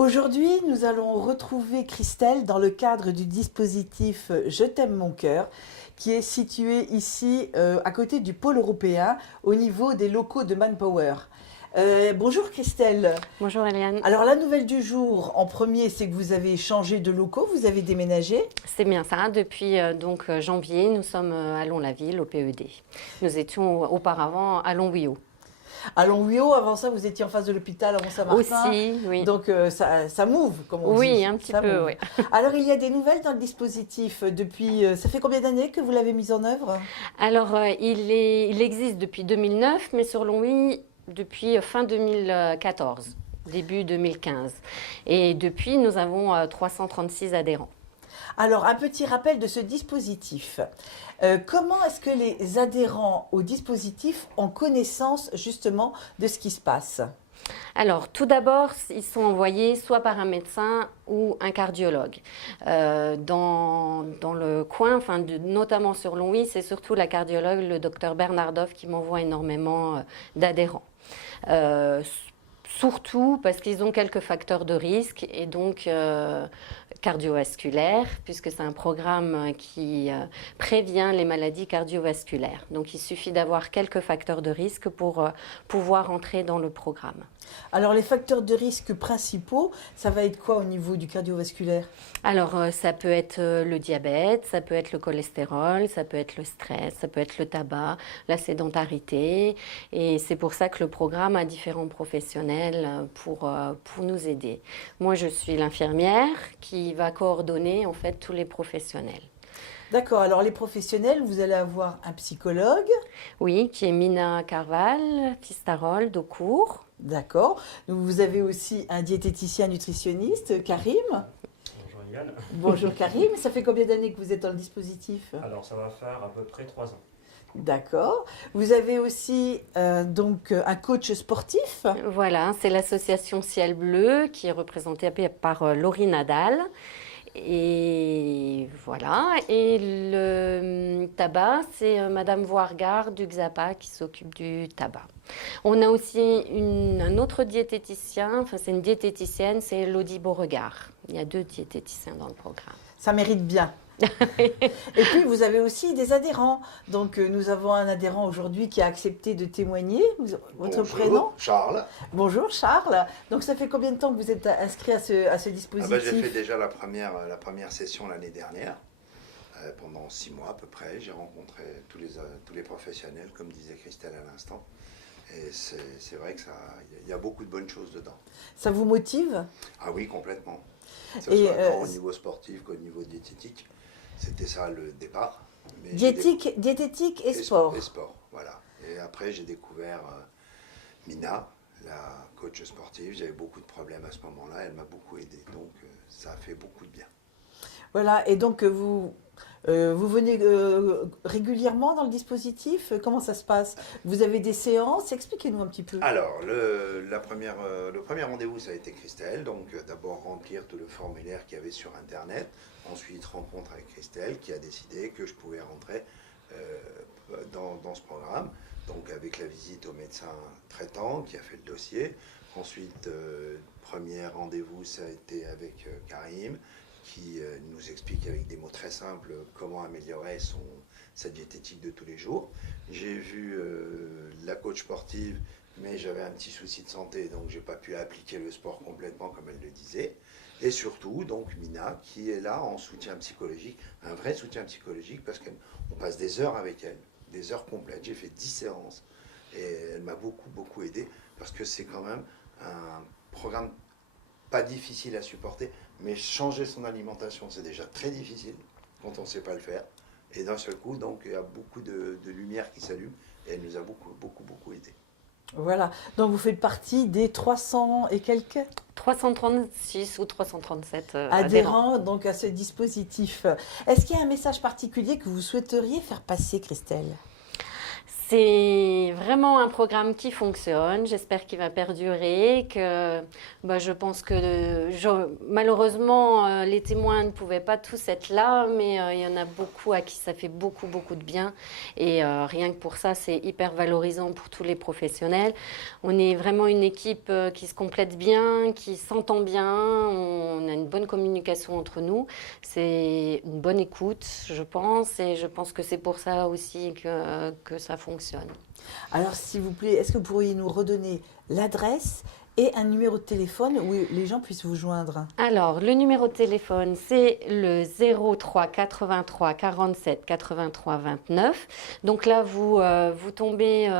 Aujourd'hui, nous allons retrouver Christelle dans le cadre du dispositif Je t'aime mon cœur, qui est situé ici à côté du pôle européen, au niveau des locaux de Manpower. Bonjour Christelle. Bonjour Eliane. Alors la nouvelle du jour, en premier, c'est que vous avez changé de locaux, vous avez déménagé. C'est bien ça. Depuis janvier, nous sommes à Lons-la-Ville, au PED. Nous étions auparavant à Longwio. À Longwio, avant ça, vous étiez en face de l'hôpital à Mont-Saint-Martin. Aussi, oui. Donc ça move, comme on dit. Oui, un petit Ça peu, move. oui. Alors il y a des nouvelles dans le dispositif depuis. Ça fait combien d'années que vous l'avez mis en œuvre? Alors, il existe depuis 2009, mais sur Longwy depuis fin 2014, début 2015. Et depuis, nous avons 336 adhérents. Alors, un petit rappel de ce dispositif. Comment est-ce que les adhérents au dispositif ont connaissance justement de ce qui se passe? Alors, tout d'abord, ils sont envoyés soit par un médecin ou un cardiologue. Dans le coin, notamment sur Longwy, c'est surtout la cardiologue, le docteur Bernardov, qui m'envoie énormément d'adhérents. Surtout parce qu'ils ont quelques facteurs de risque et donc cardiovasculaires, puisque c'est un programme qui prévient les maladies cardiovasculaires. Donc il suffit d'avoir quelques facteurs de risque pour pouvoir entrer dans le programme. Alors, les facteurs de risque principaux, ça va être quoi au niveau du cardiovasculaire? Alors, ça peut être le diabète, ça peut être le cholestérol, ça peut être le stress, ça peut être le tabac, la sédentarité. Et c'est pour ça que le programme a différents professionnels pour nous aider. Moi, je suis l'infirmière qui va coordonner en fait tous les professionnels. D'accord, alors les professionnels, vous allez avoir un psychologue. Oui, qui est Mina Carval, Fistarol, d'Aucourt. D'accord. Vous avez aussi un diététicien nutritionniste, Karim. Bonjour Yann. Bonjour Karim. Ça fait combien d'années que vous êtes dans le dispositif? Alors ça va faire à peu près 3 ans. D'accord. Vous avez aussi donc un coach sportif. Voilà, c'est l'association Ciel Bleu qui est représentée par Laurie Nadal. Et voilà, et le tabac, c'est Madame Voirgard du XAPA qui s'occupe du tabac. On a aussi un autre diététicien, c'est une diététicienne, c'est Elodie Beauregard. Il y a 2 diététiciens dans le programme. Ça mérite bien. Et puis, vous avez aussi des adhérents. Donc, nous avons un adhérent aujourd'hui qui a accepté de témoigner. Votre Bonjour, prénom? Charles. Bonjour, Charles. Donc, ça fait combien de temps que vous êtes inscrit à ce dispositif? J'ai fait déjà la première session l'année dernière. Pendant 6 mois à peu près. J'ai rencontré tous les professionnels, comme disait Christelle à l'instant. Et c'est vrai que y a beaucoup de bonnes choses dedans. Ça vous motive? Ah oui, complètement. Que ce Et, soit tant au niveau sportif qu'au niveau diététique. C'était ça le départ. Mais Diététique et sport. Et sport, voilà. Et après, j'ai découvert Mina, la coach sportive. J'avais beaucoup de problèmes à ce moment-là. Elle m'a beaucoup aidé. Donc, ça a fait beaucoup de bien. Voilà. Et donc, vous venez régulièrement dans le dispositif? Comment ça se passe? Vous avez des séances? Expliquez-nous un petit peu. Alors, le premier rendez-vous, ça a été Christelle. Donc, d'abord remplir tout le formulaire qu'il y avait sur Internet. Ensuite, rencontre avec Christelle qui a décidé que je pouvais rentrer dans ce programme. Donc, avec la visite au médecin traitant qui a fait le dossier. Ensuite, premier rendez-vous, ça a été avec Karim qui nous explique avec des mots très simples comment améliorer sa diététique de tous les jours. J'ai vu la coach sportive, mais j'avais un petit souci de santé, donc j'ai pas pu appliquer le sport complètement comme elle le disait. Et surtout, donc Mina, qui est là en soutien psychologique, un vrai soutien psychologique, parce qu'on passe des heures avec elle, des heures complètes. J'ai fait 10 séances, et elle m'a beaucoup aidé, parce que c'est quand même un programme pas difficile à supporter, mais changer son alimentation, c'est déjà très difficile quand on ne sait pas le faire. Et d'un seul coup, donc, il y a beaucoup de lumière qui s'allume, et elle nous a beaucoup aidé. Voilà. Donc, vous faites partie des 300 et quelques 336 ou 337 adhérents donc, à ce dispositif. Est-ce qu'il y a un message particulier que vous souhaiteriez faire passer, Christelle? C'est vraiment un programme qui fonctionne. J'espère qu'il va perdurer. Je pense que malheureusement, les témoins ne pouvaient pas tous être là, mais il y en a beaucoup à qui ça fait beaucoup, beaucoup de bien. Et rien que pour ça, c'est hyper valorisant pour tous les professionnels. On est vraiment une équipe qui se complète bien, qui s'entend bien. On a une bonne communication entre nous. C'est une bonne écoute, je pense. Et je pense que c'est pour ça aussi que ça fonctionne. Alors, s'il vous plaît, est-ce que vous pourriez nous redonner l'adresse et un numéro de téléphone où les gens puissent vous joindre? Alors, le numéro de téléphone, c'est le 03 83 47 83 29. Donc là, vous tombez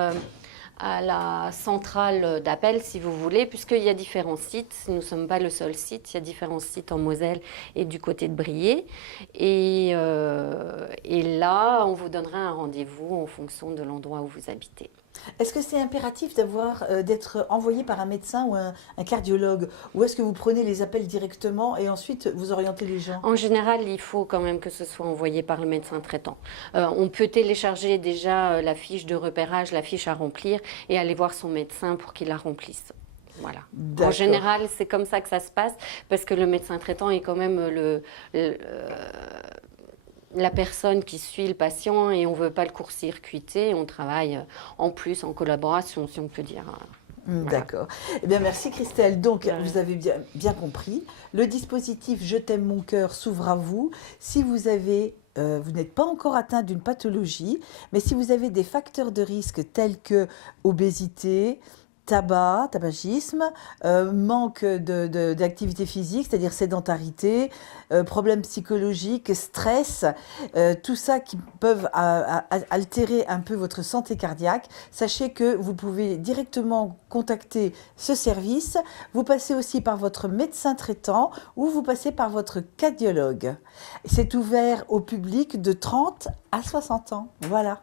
à la centrale d'appel, si vous voulez, puisqu'il y a différents sites. Nous ne sommes pas le seul site. Il y a différents sites en Moselle et du côté de Briey. Et là, on vous donnera un rendez-vous en fonction de l'endroit où vous habitez. Est-ce que c'est impératif d'être envoyé par un médecin ou un cardiologue? Ou est-ce que vous prenez les appels directement et ensuite vous orientez les gens? En général, il faut quand même que ce soit envoyé par le médecin traitant. On peut télécharger déjà la fiche de repérage, la fiche à remplir et aller voir son médecin pour qu'il la remplisse. Voilà. En général, c'est comme ça que ça se passe parce que le médecin traitant est quand même la personne qui suit le patient et on ne veut pas le court-circuiter. On travaille en plus en collaboration, si on peut dire. Voilà. D'accord. Eh bien, merci Christelle. Donc, vous avez bien compris. Le dispositif Je t'aime mon cœur s'ouvre à vous. Si vous n'êtes pas encore atteint d'une pathologie, mais si vous avez des facteurs de risque tels que obésité, tabagisme, manque d'activité physique, c'est-à-dire sédentarité, problèmes psychologiques, stress, tout ça qui peuvent altérer un peu votre santé cardiaque, sachez que vous pouvez directement contacter ce service. Vous passez aussi par votre médecin traitant ou vous passez par votre cardiologue. C'est ouvert au public de 30 à 60 ans. Voilà.